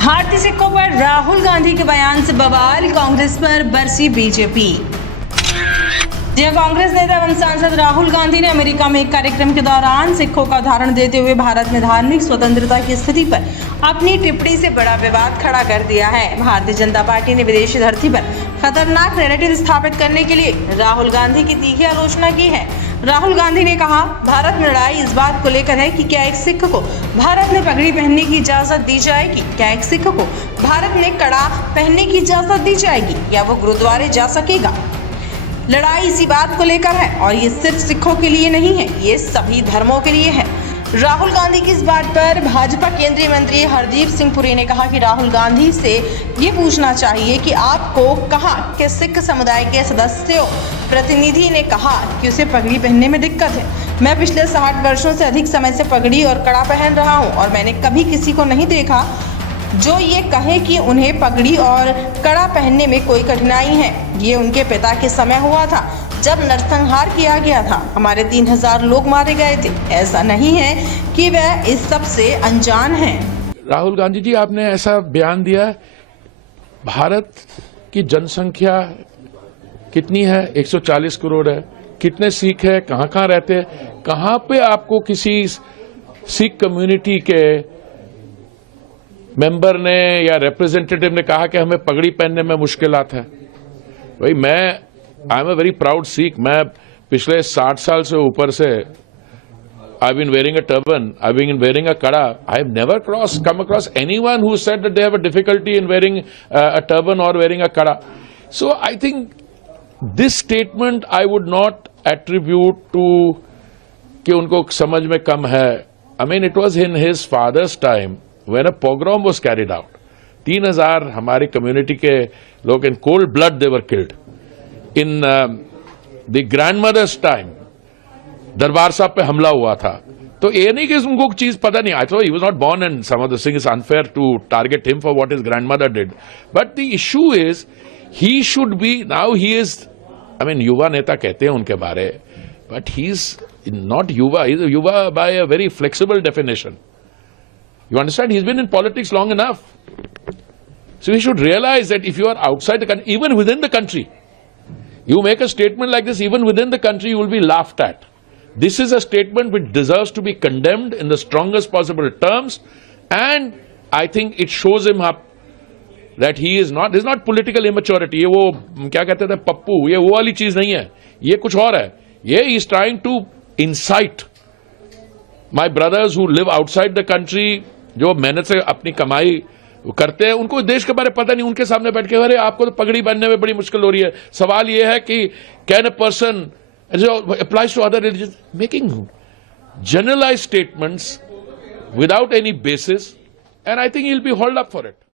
भारतीय सिखों पर राहुल गांधी के बयान से बवाल, कांग्रेस पर बरसी बीजेपी। जहां कांग्रेस नेता एवं सांसद राहुल गांधी ने अमेरिका में एक कार्यक्रम के दौरान सिखों का उदाहरण देते हुए भारत में धार्मिक स्वतंत्रता की स्थिति पर अपनी टिप्पणी से बड़ा विवाद खड़ा कर दिया है। भारतीय जनता पार्टी ने विदेशी धरती पर खतरनाक नैरेटिव स्थापित करने के लिए राहुल गांधी की तीखी आलोचना की है। राहुल गांधी ने कहा, भारत में लड़ाई इस बात को लेकर है कि क्या एक सिख को भारत में पगड़ी पहनने की इजाजत दी जाएगी, क्या एक सिख को भारत में कड़ा पहनने की इजाजत दी जाएगी, या वो गुरुद्वारे जा सकेगा। लड़ाई इसी बात को लेकर है और ये सिर्फ सिखों के लिए नहीं है, ये सभी धर्मों के लिए है। राहुल गांधी की इस बात पर भाजपा केंद्रीय मंत्री हरदीप सिंह पुरी ने कहा कि राहुल गांधी से ये पूछना चाहिए कि आपको कहा कि सिख समुदाय के सदस्यों प्रतिनिधि ने कहा कि उसे पगड़ी पहनने में दिक्कत है। मैं पिछले 60 वर्षों से अधिक समय से पगड़ी और कड़ा पहन रहा हूँ और मैंने कभी किसी को नहीं देखा जो ये कहे कि उन्हें पगड़ी और कड़ा पहनने में कोई कठिनाई है। ये उनके पिता के समय हुआ था जब नरसंहार किया गया था, हमारे 3000 लोग मारे गए थे। ऐसा नहीं है कि वह इस सब से अनजान हैं। राहुल गांधी जी, आपने ऐसा बयान दिया, भारत की जनसंख्या कितनी है? 140 करोड़ है। कितने सिख है, कहाँ रहते हैं, कहाँ पे आपको किसी सिख कम्युनिटी के मेंबर ने या रिप्रेजेंटेटिव ने कहा कि हमें पगड़ी पहनने में मुश्किलात है? भाई, I am a very proud Sikh. मैं पिछले 60 साल से ऊपर से I've been wearing a turban, I've been wearing a kada. I've never come across anyone who said that they have a difficulty in wearing a turban or wearing a kada. So I think this statement I would not attribute to कि उनको समझ में कम है. I mean, it was in his father's time when a pogrom was carried out. 3000 हमारी community के लोग in cold blood they were killed. In the grandmother's time दरबार साहब पे हमला हुआ था। तो ये नहीं कि उनको चीज पता नहीं। I thought he was not born and some of the things unfair to target him for what his grandmother did, but the issue is he should be now he is, I mean, युवा नेता कहते हैं उनके बारे, but he is not युवा, he is युवा by a very flexible definition. You understand, he is been in politics long enough, so he should realize that if you are outside the country, even within the country, you make a statement like this, even within the country, you will be laughed at. This is a statement which deserves to be condemned in the strongest possible terms, and I think it shows him up that he is not, this is not political immaturity. ये वो क्या कहते थे पप्पू, ये वो वाली चीज नहीं है, ये कुछ और है। ये he is trying to incite my brothers who live outside the country, जो मेहनत से अपनी कमाई करते हैं, उनको देश के बारे में पता नहीं, उनके सामने बैठ के अरे आपको तो पगड़ी बांधने में बड़ी मुश्किल हो रही है। सवाल ये है कि can a person applies to other religion, making generalized statements without any basis, and I think he will be hold up for it.